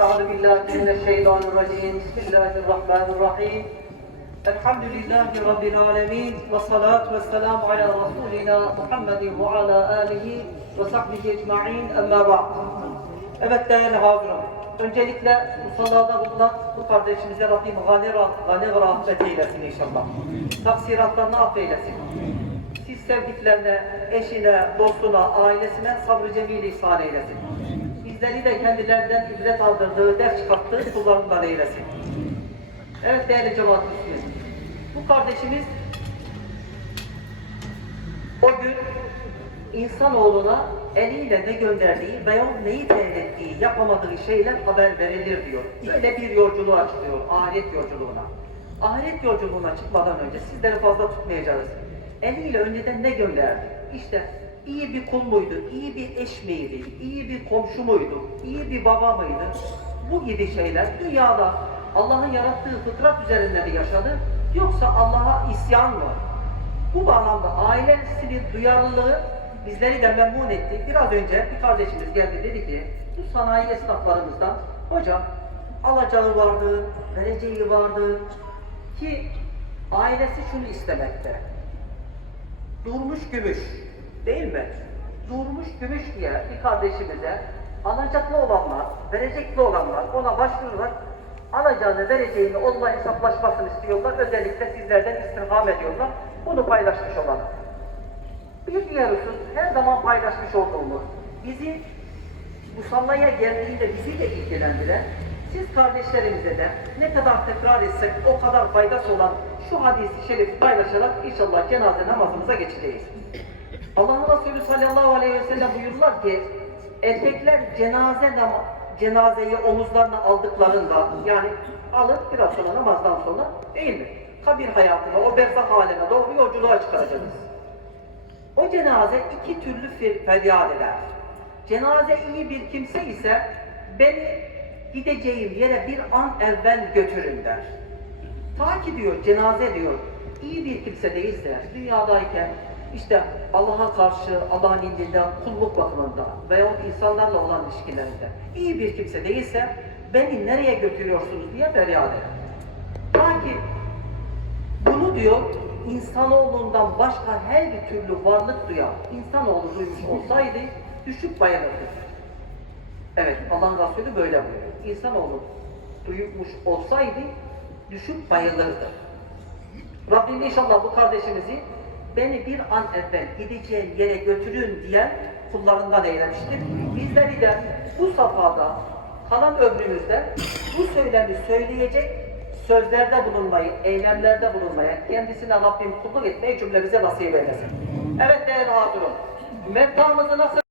أعوذ بالله من الشيطان الرجيم بسم الله الرحمن الرحيم الحمد لله رب العالمين والصلاة والسلام على رسولنا محمد وعلى آله وصحبه أجمعين أما بعد Evet değerli hazırım. Öncelikle musallada bulunan bu kardeşimize Rabbim gani ve rahmet eylesin inşallah. Taksiratlarını affeylesin. Siz sevdiklerine, eşine, dostuna, ailesine sabrı cemil ihsan eylesin. Bizleri de kendilerinden ibret aldırdığı, ders çıkarttığı kullarından eylesin. Evet değerli cemaat Müslüman. Bu kardeşimiz o gün insanoğluna eliyle ne gönderdiği veya neyi temin ettiği, yapamadığı şeyler haber verilir diyor. Böyle bir yolculuğa çıkıyor, ahiret yolculuğuna. Ahiret yolculuğuna çıkmadan önce sizleri fazla tutmayacağız. Eliyle önceden ne gönderdi? İşte iyi bir kul muydu, iyi bir eş miydi, iyi bir komşu muydu, iyi bir baba mıydı? Bu gibi şeyler dünyada Allah'ın yarattığı fıtrat üzerinde mi yaşadı, yoksa Allah'a isyan mı? Bu bağlamda ailesinin duyarlılığı bizleri de memnun etti. Biraz önce bir kardeşimiz geldi dedi ki bu sanayi esnaflarımızdan hocam alacağı vardı, vereceği vardı ki ailesi şunu istemekte. Durmuş gümüş değil mi? Durmuş gümüş diye bir kardeşimize alacaklı olanlar, verecekli olanlar ona başvurular. Alacağını, vereceğini onunla hesaplaşmasını istiyorlar. Özellikle sizlerden istirham ediyorlar. Bunu paylaşmış olalım. Bir diğer her zaman paylaşmış olduğumuz bizi musallaya geldiğinde bizi de ilgilendiren siz kardeşlerimize de ne kadar tekrar etsek o kadar faydası olan şu hadisi şerifi paylaşarak inşallah cenaze namazımıza geçeceğiz. Allah'ın Resulü sallallahu aleyhi ve sellem buyururlar ki erkekler cenaze cenazeyi omuzlarına aldıklarında yani alıp biraz sonra namazdan sonra değil mi? Kabir hayatına, o berzah haline doğru yolculuğa çıkaracağız. O cenaze iki türlü fer- feryat eder. Cenaze iyi bir kimse ise beni gideceğim yere bir an evvel götürün der. Ta ki diyor cenaze diyor iyi bir kimse değilse dünyadayken işte Allah'a karşı Allah'ın indinde kulluk bakımında veya insanlarla olan ilişkilerinde iyi bir kimse değilse beni nereye götürüyorsunuz diye feryat eder. Bunu diyor insanoğlundan başka her bir türlü varlık duyan insanoğlu duymuş olsaydı düşüp bayılırdı. Evet Allah'ın Resulü böyle buyuruyor. İnsanoğlu duymuş olsaydı düşüp bayılırdı. Rabbim inşallah bu kardeşimizi beni bir an evvel gideceğim yere götürün diyen kullarından eylemiştir. Bizleri de bu safhada kalan ömrümüzde bu söylemi söyleyecek sözlerde bulunmayı, eylemlerde bulunmaya, kendisine Rabbim kulluk etmeyi cümlemize nasip eylesin. Evet değerli hazırım. Mevtamızı nasıl